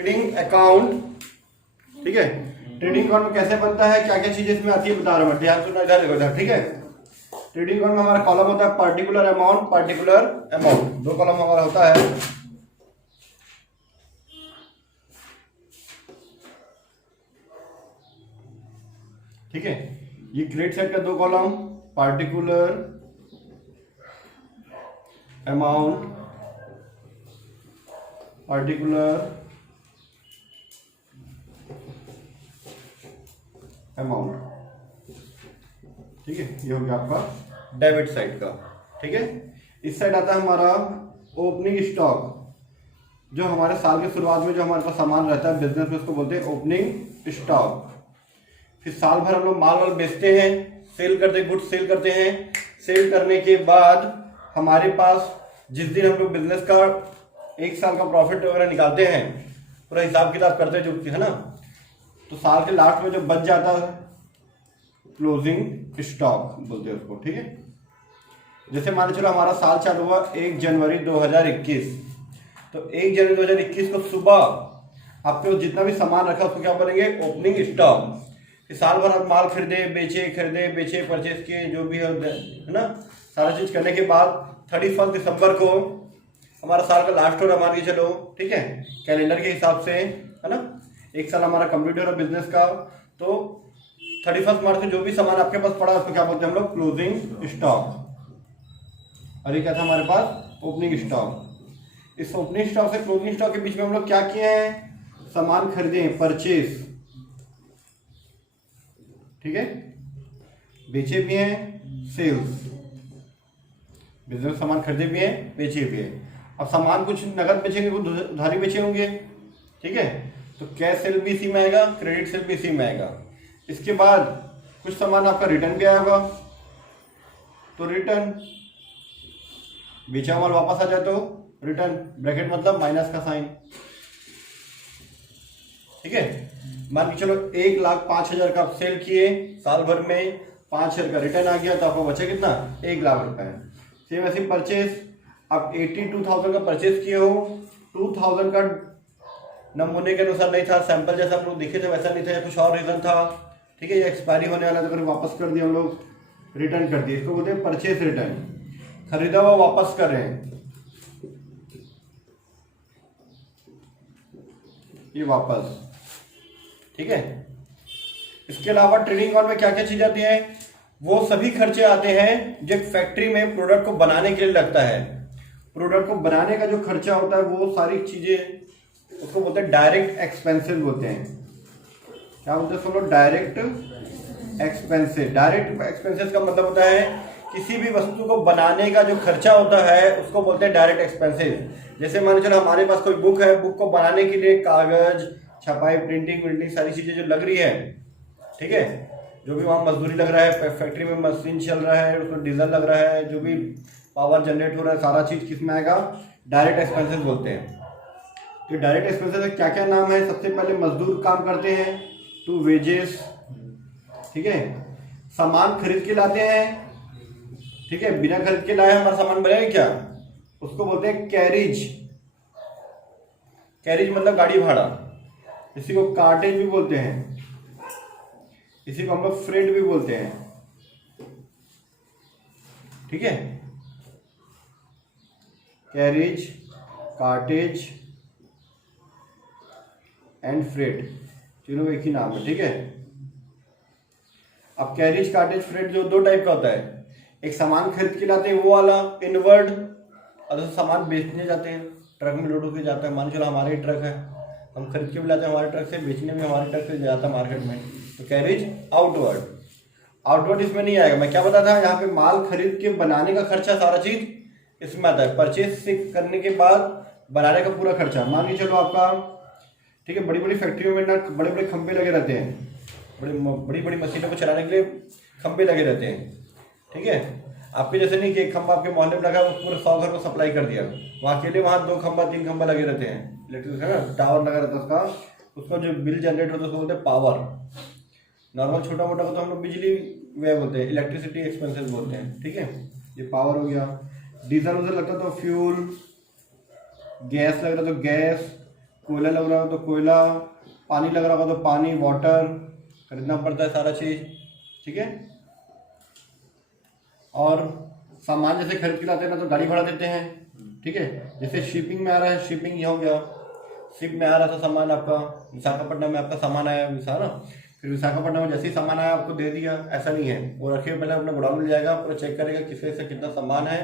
Trading account. ठीक है, trading account में कैसे बनता है, क्या क्या चीजें इसमें आती है बता रहा हूँ, ध्यान सुनना इधर देखो इधर। ठीक है, ट्रेडिंग अकाउंट में हमारा कॉलम होता है पार्टिकुलर अमाउंट, दो कॉलम हमारा होता है। ठीक है, ये क्रेडिट साइड का दो कॉलम, पार्टिकुलर अमाउंट, ठीक है, ये हो गया आपका डेबिट साइड का। ठीक है, इस साइड आता है हमारा ओपनिंग स्टॉक, जो हमारे साल की शुरुआत में जो हमारे पास सामान रहता है बिजनेस में, उसको बोलते हैं ओपनिंग स्टॉक। फिर साल भर हम लोग माल वाल बेचते हैं, सेल करते हैं, गुड्स सेल करते हैं। सेल करने के बाद हमारे पास जिस दिन हम लोग बिजनेस का एक साल का प्रॉफिट वगैरह निकालते हैं, पूरा हिसाब किताब करते हैं जो है ना, तो साल के लास्ट में जो बच जाता है क्लोजिंग स्टॉक बोलते हैं उसको। ठीक है, जैसे मान चलो हमारा साल चालू हुआ 1 जनवरी 2021, तो 1 जनवरी 2021 को सुबह आपके जितना भी सामान रखा उसको क्या बोलेंगे, ओपनिंग स्टॉक। साल भर आप माल खरीदे बेचे परचेज किए, जो भी है ना, सारा चीज करने के बाद 31 दिसंबर को हमारा साल का लास्ट हो मान के चलो। ठीक है, कैलेंडर के हिसाब से है ना, एक साल हमारा कंप्लीट हो रहा बिजनेस का, तो 31 मार्च को जो भी सामान आपके पास पड़ा उसको क्या बोलते हैं हम लोग, क्लोजिंग स्टॉक। और ये क्या था हमारे पास, ओपनिंग स्टॉक। इस ओपनिंग स्टॉक से क्लोजिंग स्टॉक के बीच में हम लोग क्या किए हैं, सामान खरीदे, परचेज। ठीक है, बेचे भी हैं, सेल्स, बिजनेस सामान खरीदे भी हैं, बेचे भी हैं। अब सामान कुछ नगद बेचेंगे, कुछ उधारी बेचे होंगे। ठीक है, तो कैश सेल भी इसी में आएगा, क्रेडिट सेल भी इसी में आएगा। इसके बाद कुछ सामान आपका रिटर्न भी आया होगा, तो रिटर्न, बेचा माल वापस आ जाए तो रिटर्न, ब्रैकेट मतलब माइनस का साइन। ठीक है, मान के चलो 1,05,000 का आप सेल किए, साल भर में 5,000 का रिटर्न आ गया, तो आपको बचा कितना, 1,00,000 रुपए। सेम ऐसे परचेज, आप 82,000 का परचेज किए हो, 2,000 का नमूने के अनुसार नहीं था, सैंपल जैसा हम लोग दिखे थे वैसा नहीं था, या कुछ और रीजन था। ठीक है, ये एक्सपायरी होने वाला, तो वापस कर दिया हम लोग, रिटर्न कर दिए, इसको बोलते हैं परचेज रिटर्न। खरीदा हुआ वापस कर रहे हैं, ये वापस। ठीक है, इसके अलावा ट्रेडिंग अकाउंट में क्या क्या चीज आती है, वो सभी खर्चे आते हैं जो एक फैक्ट्री में प्रोडक्ट को बनाने के लिए लगता है। प्रोडक्ट को बनाने का जो खर्चा होता है, वो सारी चीजें उसको बोलते हैं डायरेक्ट एक्सपेंसेस बोलते हैं। क्या बोलते हैं सुनो, डायरेक्ट एक्सपेंसेस। डायरेक्ट एक्सपेंसेस का मतलब होता है किसी भी वस्तु को बनाने का जो खर्चा होता है उसको बोलते हैं डायरेक्ट एक्सपेंसेस। जैसे मान चलो हमारे पास कोई बुक है, बुक को बनाने के लिए कागज, छपाई, प्रिंटिंग सारी चीजें जो लग रही है, ठीक है, जो भी वहाँ मजदूरी लग रहा है, फैक्ट्री में मशीन चल रहा है, उसमें डीजल लग रहा है, जो भी पावर जनरेट हो रहा है, सारा चीज किस में आएगा, डायरेक्ट एक्सपेंसेस बोलते हैं। तो डायरेक्ट एक्सपेंसेस का क्या क्या नाम है, सबसे पहले मजदूर काम करते हैं, टू वेजेस। ठीक है, सामान खरीद के लाते हैं, ठीक है, बिना खरीद के लाए हमारा सामान बनेगा क्या, उसको बोलते हैं कैरिज। कैरिज मतलब गाड़ी भाड़ा, इसी को कार्टेज भी बोलते हैं, इसी को हम लोग फ्रेट भी बोलते हैं। ठीक है, कैरिज, कार्टेज एंड फ्रेट, तीनों एक ही नाम है। ठीक है, अब कैरिज, कार्टेज, फ्रेट जो दो टाइप का होता है, एक सामान खरीद के लाते हैं वो वाला इनवर्ड, और दूसरा सामान बेचने जाते हैं, ट्रक में लोड होकर जाता है। मान चलो हमारे ही ट्रक है, हम खरीद के भी लाते हैं हमारे ट्रक से, बेचने भी हमारे ट्रक से जाता है मार्केट में, तो कैरिज आउटवर्ड। आउटवर्ड इसमें नहीं आएगा। मैं क्या बता था, यहाँ पे माल खरीद के बनाने का खर्चा सारा चीज इसमें आता है, परचेज से करने के बाद बनाने का पूरा खर्चा। मान के चलो आपका, ठीक है, बड़ी बड़ी फैक्ट्रियों में ना बड़े बड़े खंभे लगे रहते हैं, बड़ी बड़ी मशीनों को चलाने के लिए खंभे लगे रहते हैं। ठीक है, आपके जैसे नहीं कि एक खंभा आपके मोहल्ले में लगा, वो पूरे 100 घर को सप्लाई कर दिया, वहाँ के लिए वहाँ 2 खंभा 3 खंभा लगे रहते हैं, इलेक्ट्रिक है ना, टावर लगा रहता है उसका, उसको जो बिल जनरेट होता है उसको बोलते हैं पावर। नॉर्मल छोटा मोटा को तो हम लोग बिजली व्यय बोलते हैं, इलेक्ट्रिसिटी एक्सपेंसेस बोलते हैं। ठीक है, ये पावर हो गया। डीजल उधर लगता तो फ्यूल, गैस लग रहा तो गैस, कोयला लग रहा हो तो कोयला, पानी लग रहा होगा तो पानी, वाटर खरीदना पड़ता है सारा चीज़, ठीक है। और सामान जैसे खरीद के लाते हैं ना तो गाड़ी भाड़ा देते हैं, ठीक है। जैसे शिपिंग में आ रहा है, शिपिंग ये हो गया, शिप में आ रहा था सामान आपका, विशाखापट्टनम में आपका सामान आया ना, फिर विशाखापट्टनम में जैसे ही सामान आया आपको दे दिया, ऐसा नहीं है। वो रखिए पहले अपना गोडाउन में जाएगा, पूरा चेक करेगा किससे से कितना सामान है,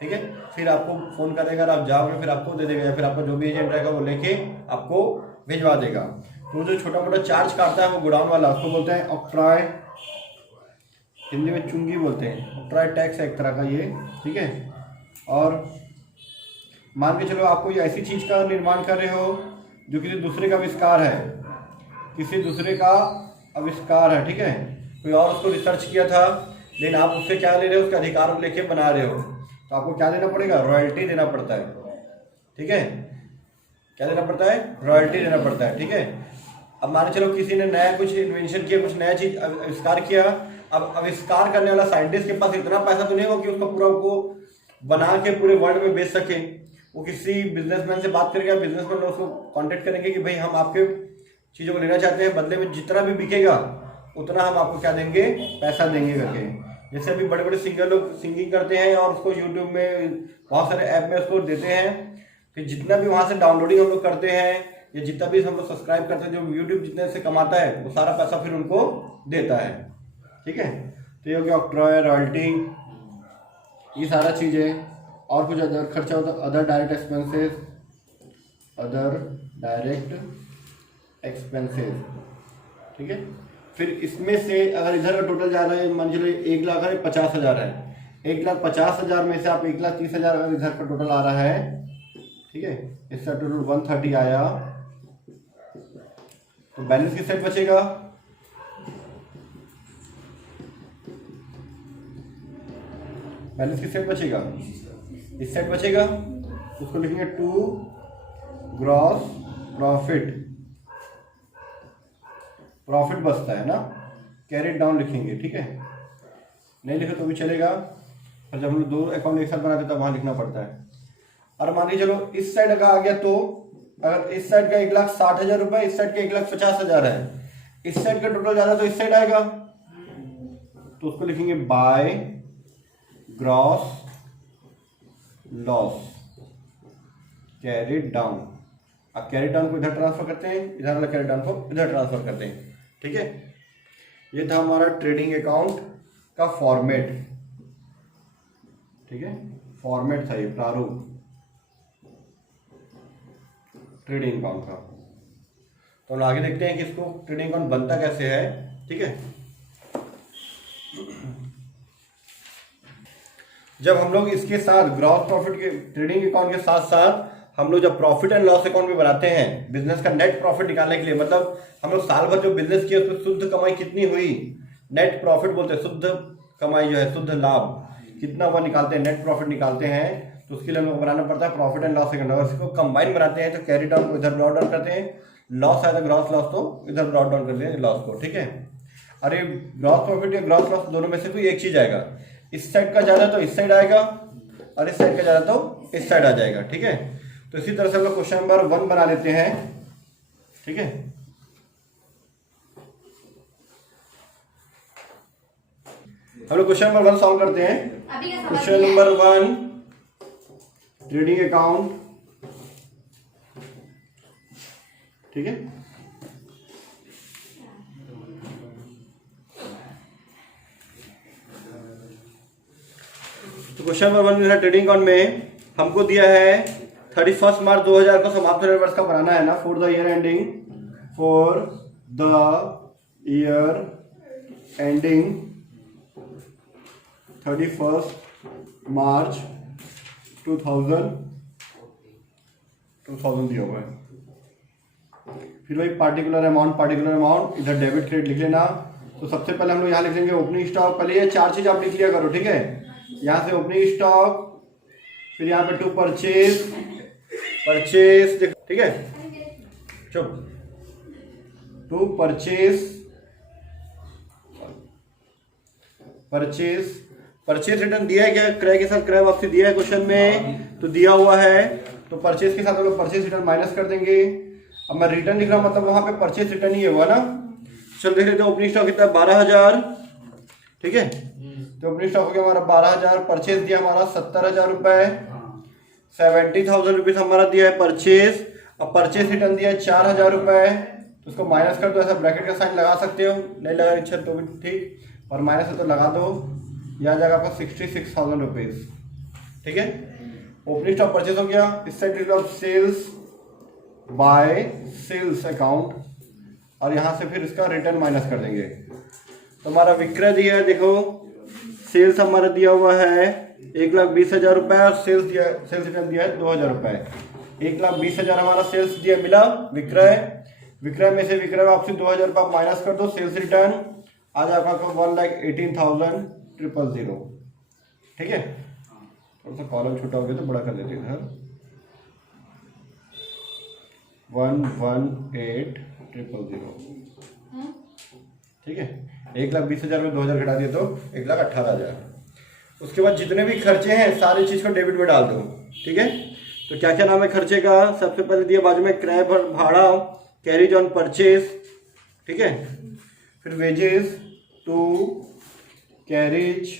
ठीक है। फिर आपको फ़ोन करेगा, आप जाओगे फिर आपको दे देगा, या फिर आपका जो भी एजेंट रहेगा वो लेके आपको भिजवा देगा। तो जो छोटा मोटा चार्ज काटता है वो गोडाउन वाला, उसको बोलते हैं ऑक्ट्रॉय, हिंदी में चुंगी बोलते हैं। ऑक्ट्रॉय टैक्स है एक तरह का ये, ठीक है। और मान के चलो आपको ये ऐसी चीज़ का निर्माण कर रहे हो जो किसी दूसरे का आविष्कार है, किसी दूसरे का आविष्कार है, ठीक है। कोई और उसको रिसर्च किया था, लेकिन आप उससे क्या ले रहे हो, उसके अधिकार को लेके बना रहे हो, तो आपको क्या देना पड़ेगा, रॉयल्टी देना पड़ता है, ठीक है। क्या देना पड़ता है, रॉयल्टी देना पड़ता है, ठीक है। अब मान के चलो किसी ने नया कुछ इन्वेंशन किया, कुछ नया चीज़ आविष्कार किया, अब आविष्कार करने वाला साइंटिस्ट के पास इतना पैसा तो नहीं हो कि उसको पूरा को बना के पूरे वर्ल्ड में बेच सके। वो किसी बिजनेसमैन से बात करेगा, बिजनेसमैन उसको कांटेक्ट करेंगे कि भाई हम आपके चीज़ों को लेना चाहते हैं, बदले में जितना भी बिकेगा उतना हम आपको क्या देंगे, पैसा देंगे करके। जैसे अभी बड़े बड़े सिंगर लोग सिंगिंग करते हैं और उसको यूट्यूब में बहुत सारे ऐप में उसको देते हैं, फिर जितना भी वहाँ से डाउनलोडिंग हम लोग करते हैं या जितना भी हम लोग सब्सक्राइब करते हैं, जो यूट्यूब जितने से कमाता है वो सारा पैसा फिर उनको देता है, ठीक है। तो ये हो गया ऑक्ट्रॉय, रॉयल्टी, ये सारा चीज़ें। और कुछ अदर खर्चा होता है, other direct expenses, other direct expenses, ठीक है। फिर इसमें से अगर इधर का टोटल जा रहा है, मान लीजिए 1,50,000 है, 1,50,000 में से आप 1,30,000 अगर इधर का टोटल आ रहा है, ठीक है, इसका टोटल 130 आया, तो बैलेंस किस साइड बचेगा, बैलेंस किस साइड बचेगा, इस साइड बचेगा। उसको लिखेंगे टू ग्रॉस प्रॉफिट, प्रॉफिट बचता है ना, कैरी डाउन लिखेंगे, ठीक है। नहीं लिखे तो भी चलेगा, पर जब हम लोग दो अकाउंट एक साथ बनाते तब वहां लिखना पड़ता है। और मान लीजिए चलो इस साइड का आ गया, तो अगर इस साइड का 1,60,000 रुपए, इस साइड का 1,50,000 है, इस साइड का टोटल ज्यादा तो इस साइड आएगा, तो उसको लिखेंगे by gross loss carried down. अब कैरिड डाउन को इधर ट्रांसफर करते हैं, इधर वाला कैरिड डाउन को इधर ट्रांसफर करते हैं, ठीक है। ये था हमारा ट्रेडिंग अकाउंट का फॉर्मेट, ठीक है, फॉर्मेट था ये, प्रारूप ट्रेडिंग अकाउंट का। तो हम आगे देखते हैं कि इसको ट्रेडिंग अकाउंट बनता कैसे है, ठीक है। जब हम लोग इसके साथ ग्रॉस प्रॉफिट के ट्रेडिंग अकाउंट के साथ साथ हम लोग जब प्रॉफिट एंड लॉस अकाउंट भी बनाते हैं, बिजनेस का नेट प्रॉफिट निकालने के लिए, मतलब हम लोग साल भर जो बिजनेस किया उसमें शुद्ध कमाई कितनी हुई, नेट प्रॉफिट बोलते हैं, शुद्ध कमाई जो है, शुद्ध लाभ कितना हुआ निकालते हैं, नेट प्रॉफिट निकालते हैं। तो उसके लिए हम लोग बनाना पड़ता है प्रॉफिट एंड लॉस अकाउंट। इसको कंबाइन बनाते हैं तो कैरी डाउन को इधर ब्रॉड डाउन करते हैं, लॉस आया तो ग्रॉस लॉस तो इधर ब्रॉड डाउन कर दिया लॉस को, ठीक है। अरे ग्रॉस प्रॉफिट या ग्रॉस लॉस दोनों में से कोई एक चीज आएगा, इस साइड का ज्यादा तो इस साइड आएगा और इस साइड का ज्यादा तो इस साइड आ जाएगा, ठीक है। तो इसी तरह से हम लोग क्वेश्चन नंबर 1 बना लेते हैं, ठीक है। हम लोग क्वेश्चन नंबर 1 सॉल्व करते हैं। क्वेश्चन नंबर 1 ट्रेडिंग अकाउंट, ठीक है। तो क्वेश्चन नंबर 1 ट्रेडिंग अकाउंट में हमको दिया है 31 मार्च 2000 को समाप्त होने वर्ष का बनाना है ना, for the year ending, for the year ending 31 मार्च 2000 दिया हुआ है। फिर वही पार्टिकुलर अमाउंट इधर डेबिट क्रेडिट लिख लेना। तो सबसे पहले हम लोग यहाँ लिख लेंगे ओपनिंग स्टॉक। पहले ये 4 चीज आप लिख लिया करो, ठीक है। यहाँ से ओपनिंग स्टॉक, फिर यहाँ पे टू परचेज, ठीक है, चुप, टू परचेज रिटर्न दिया है क्या, क्रय के साथ क्रय वापसी दिया है क्वेश्चन में, तो दिया हुआ है। तो परचेज के साथ हम लोग परचेज रिटर्न माइनस कर देंगे। अब मैं रिटर्न लिख रहा हूँ, मतलब वहां पे परचेज रिटर्न ही हुआ ना। चल देख लेते हैं ओपनिंग स्टॉक कितना है, 12,000। ठीक है, तो ओपनिंग स्टॉक हो गया हमारा 12,000, परचेज दिया हमारा 70,000 रुपए, 70,000 रुपीज हमारा दिया है परचेज। अब परचेज रिटर्न दिया है 4,000 रुपए, तो उसको माइनस कर दो, ऐसा ब्रैकेट का साइन लगा सकते हो, नहीं लगा इच्छा तो भी ठीक, और माइनस है तो लगा दो, यह आ जाएगा आपका 66,000 रुपीज। ठीक है, ओपनिंग स्टॉक परचेज हो गया। इस side sales by sales account, और यहां से फिर इसका रिटर्न माइनस कर देंगे। तो हमारा विक्रय दिया है, देखो सेल्स हमारा दिया हुआ है 1,20,000 रुपए, और सेल्स रिटर्न दिया है 2,000 रुपए। 1,20,000 हमारा सेल्स दिया मिला, विक्रय में से विक्रय वापसी 2,000 रुपये माइनस कर दो, सेल्स रिटर्न आ जाएगा आपका 1,18,000,000। ठीक है, थोड़ा सा कॉलम छोटा हो गया तो बड़ा कर देते हैं इधर, 1,18,000। ठीक है, 1,20,000 में 2,000 घटा दिए तो 1,18,000। उसके बाद जितने भी खर्चे हैं सारी चीज को डेबिट में डाल दो। ठीक है, तो क्या क्या नाम है खर्चे का, सबसे पहले दिया बाजू में क्रय भाड़ा, कैरिज ऑन परचेज। ठीक है, फिर wages to carriage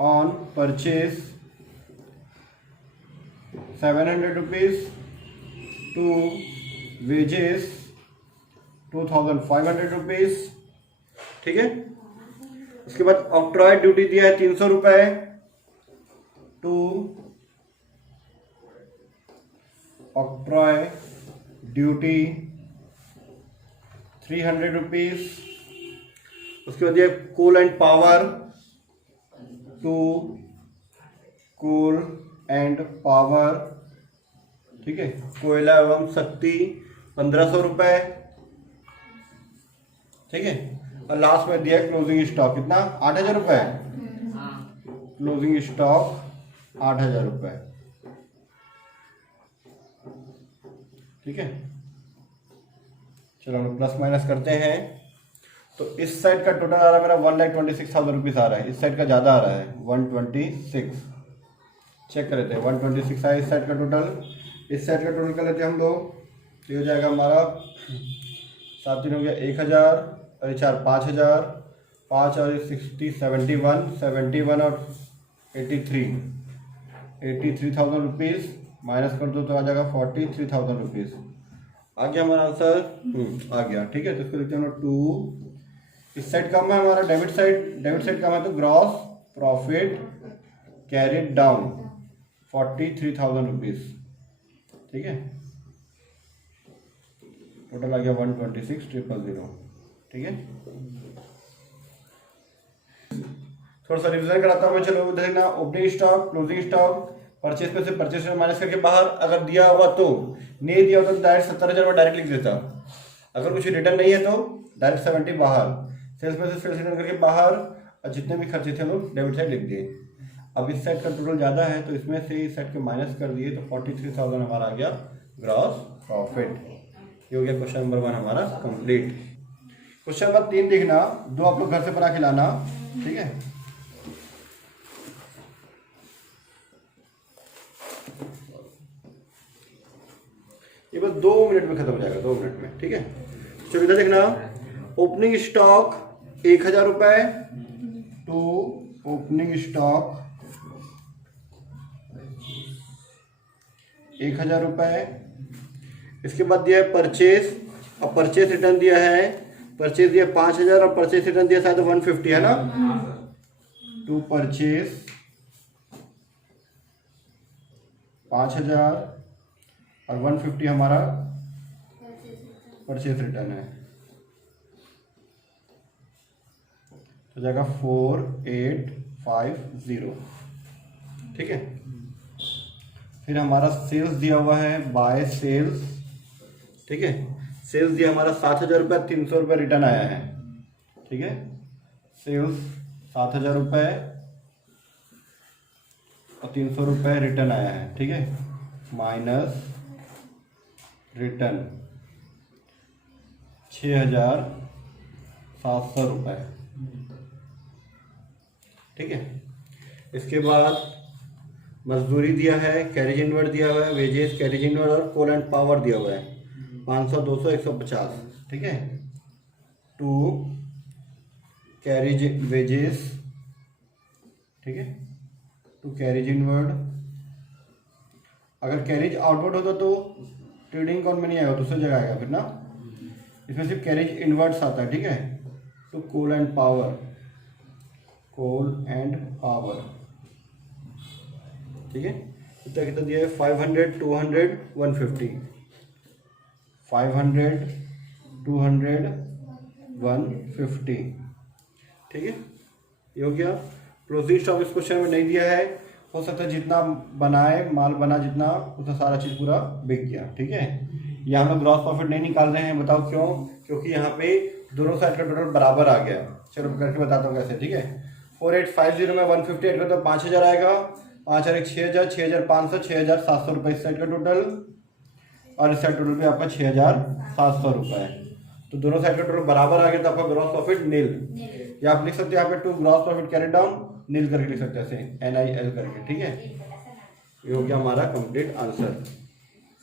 on purchase 700 rupees, to wages 2,500 rupees. ठीक है, उसके बाद ऑक्ट्रॉय ड्यूटी दिया है 300 रुपए, टू ऑक्ट्रॉय ड्यूटी 300 रुपीज। उसके बाद ये coal and power, two coal and power. ठीक है, कोयला एवं शक्ति 1,500 रुपए। ठीक है, और लास्ट में दिया क्लोजिंग स्टॉक कितना, 8,000 रुपए। क्लोजिंग स्टॉक 8,000 रुपए। ठीक है, चलो हम प्लस माइनस करते हैं। तो इस साइड का टोटल आ रहा है मेरा 1,26,000 रुपीज आ रहा है, इस साइड का ज्यादा आ रहा है 126। चेक कर लेते हैं, 126 है इस साइड का टोटल। इस साइड का टोटल कर लेते हैं हम लोग, तो हो जाएगा हमारा 7 दिन हो गया 1,000, और 4 5,000, 5 और 60 71 और 83,000 रुपीज़ माइनस कर दो तो आ जाएगा 43,000 रुपीज़। आ गया हमारा आंसर, आ गया। ठीक है, तो इसको लिखते हैं हम 2। इस साइड कम है हमारा, डेबिट साइड कम है, तो gross profit carried down 43,000 rupees. ठीक है, टोटल आ गया 126,000। ठीक है, थोड़ा सा रिविजन कराता हूँ मैं, चलो देखना। Opening stock, closing stock, purchase पे से परचेज माइनस करके बाहर, अगर दिया हुआ तो, नहीं दिया हुआ तो डायरेक्ट 70,000 में डायरेक्ट लिख देता। अगर कुछ रिटर्न नहीं है तो डायरेक्ट 70 बाहर, सेल्स पे से सेल्स रिटर्न करके बाहर, और जितने भी खर्चे थे लोग डेबिट साइड लिख दिए। अब इस साइड का टोटल ज़्यादा है तो इसमें से इस साइड के माइनस कर दिए, तो 43,000 हमारा आ गया ग्रॉस प्रॉफिट। ये हो गया क्वेश्चन नंबर 1 हमारा कंप्लीट। क्वेश्चन नंबर 3 देखना, 2 आप लोग घर से बना के लाना। ठीक है, ये बस 2 मिनट में खत्म हो जाएगा, 2 मिनट में। ठीक है, चलो इधर देखना। ओपनिंग स्टॉक 1,000 रुपए, टू ओपनिंग स्टॉक 1,000 रुपए। इसके बाद दिया है परचेज, और परचेज रिटर्न दिया है, परचेज दिया 5,000 और परचेज रिटर्न दिया शायद 150 है ना। टू परचेज 5,000 और 150 हमारा परचेज रिटर्न है, तो जाएगा 4,850। ठीक है, फिर हमारा सेल्स दिया हुआ है बाय सेल्स। ठीक है, सेल्स दिया हमारा 7,000 रुपये, 300 रुपये रिटर्न आया है। ठीक है, सेल्स 7,000 रुपये और 300 रुपये रिटर्न आया है। ठीक है, माइनस रिटर्न 6,700 रुपये। ठीक है, इसके बाद मजदूरी दिया है, कैरेज इनवर्ड दिया हुआ है, वेजेस, कैरेज इनवर्ड और कोल एंड पावर दिया हुआ है 500, 200, 150। ठीक है, टू कैरेज वेजेस, ठीक है, टू कैरेज इनवर्ड। अगर कैरेज आउटवर्ड होता तो ट्रेडिंग अकाउंट में नहीं आएगा, दूसरी जगह आएगा फिर ना। इसमें सिर्फ कैरेज इनवर्ड्स आता है। ठीक है, to coal and power, coal and power. ठीक है, कितना कितना दिया है 500, 200, 150, 500, 200, 150। ठीक है, ये हो गया। क्लोजिंग स्टॉक इस क्वेश्चन में नहीं दिया है, हो सकता है जितना बनाए माल बना जितना उतना सारा चीज़ पूरा बिक गया। ठीक है, यहाँ हम लोग ग्रॉस प्रॉफिट नहीं निकाल रहे हैं, बताओ क्यों? क्योंकि यहाँ पे दोनों साइड का टोटल बराबर आ गया। चलो करके बताता हूँ कैसे। ठीक है, 4850 में 150 ऐड कर तो 5000 आएगा, 5 और 1 6000, 6500, 6700 रुपये इस साइड का टोटल, और इस साइड टोटल पे आपका 6700 रुपये। तो दोनों साइड का टोटल बराबर आ गया, तो आपका ग्रॉस प्रॉफिट नील। या आप लिख सकते हैं यहाँ पे to gross profit carry down nil करके लिख सकते हैं ऐसे NIL करके। ठीक है, ये हो गया हमारा कंप्लीट आंसर।